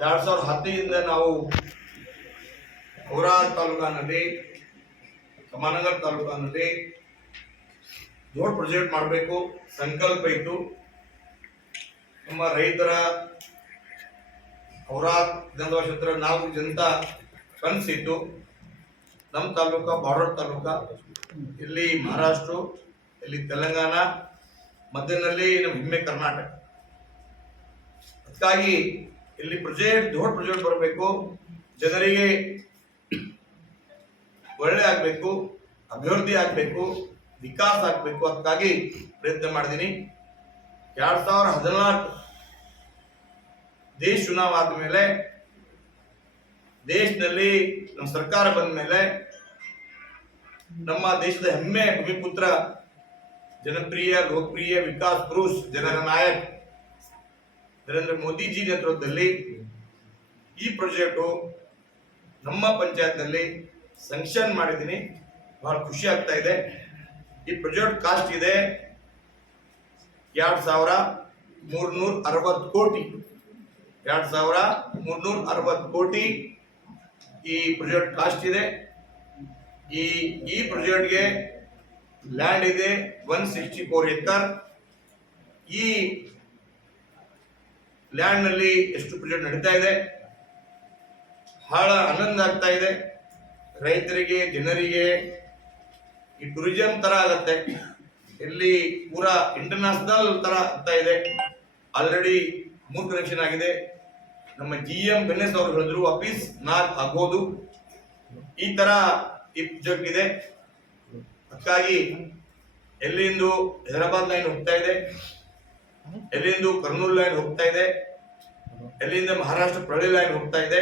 2010 ನಾವು ಔರಾದ್ ತಾಲೂಕಿನಲ್ಲಿ ಕಮಾನಗರ್ ತಾಲೂಕಿನಲ್ಲಿ ದೊಡ್ಡ ಪ್ರಾಜೆಕ್ಟ್ ಮಾಡಬೇಕು ಸಂಕಲ್ಪ ಇತ್ತು. ನಮ್ಮ ರೈತರ ಔರಾದ್ ವಿಧಾನಸಭಾ ಕ್ಷೇತ್ರ 4 ಜನತಾ ಕನಸಿತ್ತು. ನಮ್ಮ ತಾಲೂಕ ಬಾರ್ಡರ್ ತಾಲೂಕ, ಇಲ್ಲಿ ಮಹಾರಾಷ್ಟ್ರ, ಇಲ್ಲಿ ತೆಲಂಗಾಣ, ಮಧ್ಯದಲ್ಲಿ ನಮ್ಮ ಹಿಮ್ಮೆ ಕರ್ನಾಟಕ. ಅದಕ್ಕಾಗಿ ಇಲ್ಲಿ ದೊಡ್ಡ ಪ್ರಾಜೆಕ್ಟ್ ಬರಬೇಕು, ಜನರಿಗೆ ಒಳ್ಳೆ ಆಗಬೇಕು, ಅಭಿವೃದ್ಧಿ ಆಗಬೇಕು, ವಿಕಾಸ ಆಗಬೇಕು. ಅದಕ್ಕಾಗಿ ಪ್ರಯತ್ನ ಮಾಡಿದ್ದೀನಿ. 2014 ದೇಶ ಚುನಾವ ಆದ್ಮೇಲೆ, ದೇಶದಲ್ಲಿ ನಮ್ಮ ಸರ್ಕಾರ ಬಂದ ಮೇಲೆ ನಮ್ಮ ದೇಶದ ಹೆಮ್ಮೆ ಭೂಮಿಪುತ್ರ, ಜನಪ್ರಿಯ ಲೋಕಪ್ರಿಯ ವಿಕಾಸ್ ಪುರುಷ್, ಜನರ ನಾಯಕ್ ನರೇಂದ್ರ ಮೋದಿಜಿ ನೇತೃತ್ವದಲ್ಲಿ ಈ ಪ್ರಾಜೆಕ್ಟು ನಮ್ಮ ಪಂಚಾಯತ್ನಲ್ಲಿ ಸ್ಯಾಂಕ್ಷನ್ ಮಾಡಿದ್ದೀನಿ. ಬಹಳ ಖುಷಿ ಆಗ್ತಾ ಇದೆ. ಈ ಪ್ರಾಜೆಕ್ಟ್ ಕಾಸ್ಟ್ ಇದೆ 2360 ಕೋಟಿ. 2360 ಕೋಟಿ ಈ ಪ್ರಾಜೆಕ್ಟ್ ಕಾಸ್ಟ್ ಇದೆ. ಈ ಪ್ರಾಜೆಕ್ಟ್ಗೆ ಲ್ಯಾಂಡ್ ಇದೆ 164 ಎಕರ್. ಈ ಲ್ಯಾಂಡ್ ನಲ್ಲಿ ಎಷ್ಟು ಪ್ರಾಜೆಕ್ಟ್ ನಡೀತಾ ಇದೆ, ಬಹಳ ಆನಂದ ಆಗ್ತಾ ಇದೆ. ರೈತರಿಗೆ, ಜನರಿಗೆ ಈ ಟೂರಿಸಂ ತರ ಆಗತ್ತೆ. ಇಲ್ಲಿ ಪೂರಾ ಇಂಟರ್ನ್ಯಾಷನಲ್ ತರ ಆಗ್ತಾ ಇದೆ. ಆಲ್ರೆಡಿ 3 ಕನೆಕ್ಷನ್ ಆಗಿದೆ. ನಮ್ಮ GM ಗಣೇಶ್ ಅವರು ಹೇಳಿದ್ರು ವಾಪೀಸ್ 4 ಆಗೋದು. ಈ ತರ ಈ ಪ್ರಾಜೆಕ್ಟ್ ಇದೆ. ಅದಕ್ಕಾಗಿ ಎಲ್ಲಿಂದು ಹೈದರಾಬಾದ್ ಲೈನ್ ಹೋಗ್ತಾ ಇದೆ, ಎಲ್ಲಿಂದು ಕರ್ನೂಲ್ ಲೈನ್ ಹೋಗ್ತಾ ಇದೆ, ಎಲ್ಲಿಂದ ಮಹಾರಾಷ್ಟ್ರ ಪ್ರಳಿ ಲೈನ್ ಹೋಗ್ತಾ ಇದೆ.